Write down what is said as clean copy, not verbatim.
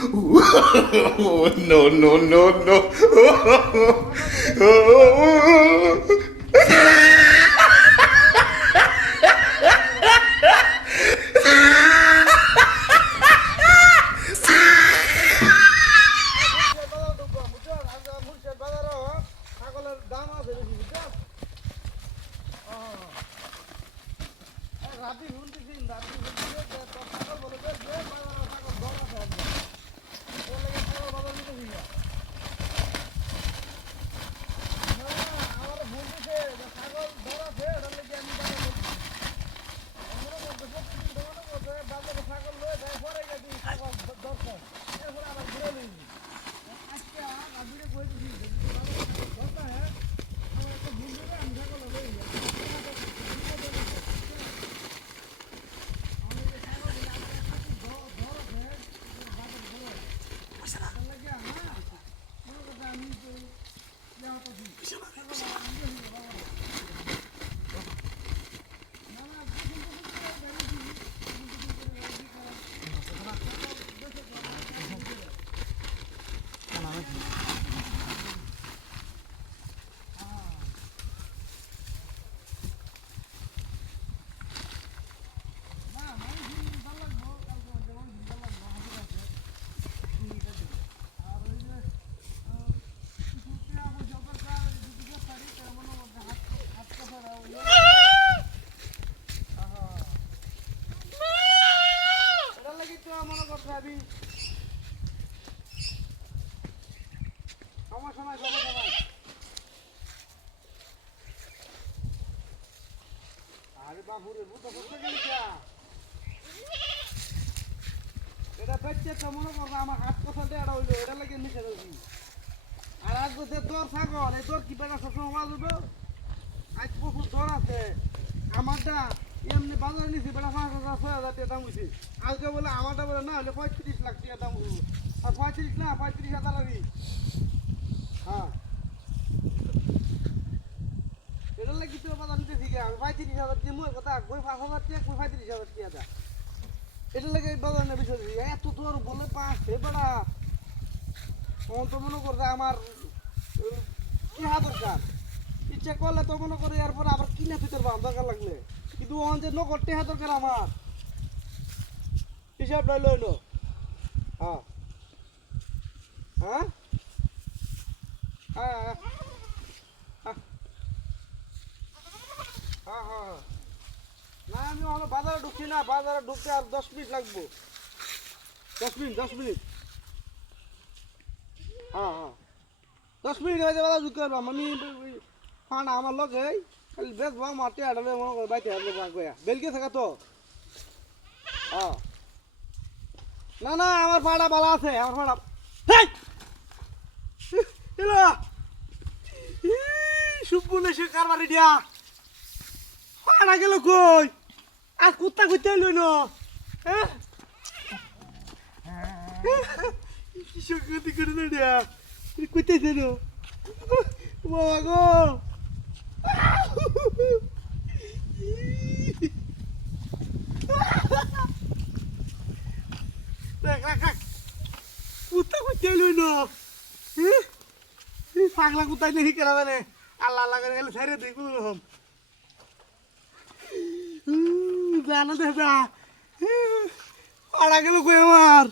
No, no, no, no. ছাগলের দাম আছে বেশি বুঝছো রাবি শুনতেছি রাবি শুনতেছি ছাগল বলে যে বাজারে ছাগল দর আছে একদম ওর লাগে ছাগল বাজার নিতেছি না আমার শুনতেছে যে ছাগল দর আছে ওটার লাগে আমি বাজার নিচ্ছি আমরা প্রত্যেকদিন দোকানে বলতে বাজারে ছাগল লয়ে যায় পরে গেছি ছাগল দরকার এরপরে আবার ঘুরে নিই আজকে রাবিরে কইতেছি দরকার হ্যাঁ আমার একটা বন্ধু আমি ছাগল লই মনে করতে আমি সমস্যা নাই আরে বাবুরে বুঝতে করতে গেলি এটা বেচছে তো মনে করবো আমার হাত কথা দেওয়া হইলো এটা লাগে নিচে রয়েছি আর আজ যে দর ছাগল এই দর কি বেড়া সবসময় হওয়া যাবে আজ প্রচুর দর আছে আমারটা এমনি বাজারে নিছি বেড়া 5,000 6,000 টাকা দাম হয়েছে আজকে বলে আমারটা বলে না হলে 35 লাখ টাকা দাম হলো আর 35 না 35,000 লাগি হ্যাঁ এটা লাগি তো বাজার নিতেছি আমি 35,000 দিয়ে মোর কথা কই 5,000 টাকা কই 35,000 টাকা দা এটা লাগে বাজার না বিষয় এত দর বলে পাঁচ হে বেড়া তখন তো মনে করছে আমার কি দরকার ইচ্ছা করলে তো মনে করে এরপর আবার কিনে ফিতে পারবো দরকার লাগলে কিন্তু ওখান যে নগদ টেহা দরকার আমার হিসাবটা লইল হ্যাঁ হ্যাঁ হ্যাঁ হ্যাঁ হ্যাঁ হ্যাঁ না আমি হলো বাজারে ঢুকছি না বাজারে ঢুকতে আর 10 মিনিট লাগবো 10 মিনিট হ্যাঁ হ্যাঁ 10 মিনিট হয়ে যাবে ঢুকতে পারবো আমি ফানা আমার লগে খালি বেশ বা মারতে আড়ালে মনে করে বাইতে আসলে গয়া বেলকে থাকা তো হ্যাঁ না না আমার ফাড়া বালা আছে আমার ফাড়া সুপুনে সে কারবারি দিয়া ফাড়া গেল কই আর কুত্তা কুত্তা লই ন কিসব গতি করে না দিয়া কুত্তাইছে না বাবা গো কুত্তা কুত্তা লই ন পাগলা কুত্তাই নেই কেনা মানে আল্লাহ আল্লাহ করে গেলে ছেড়ে দিই কোনো রকম জানো দেখা আড়া গেল কই আমার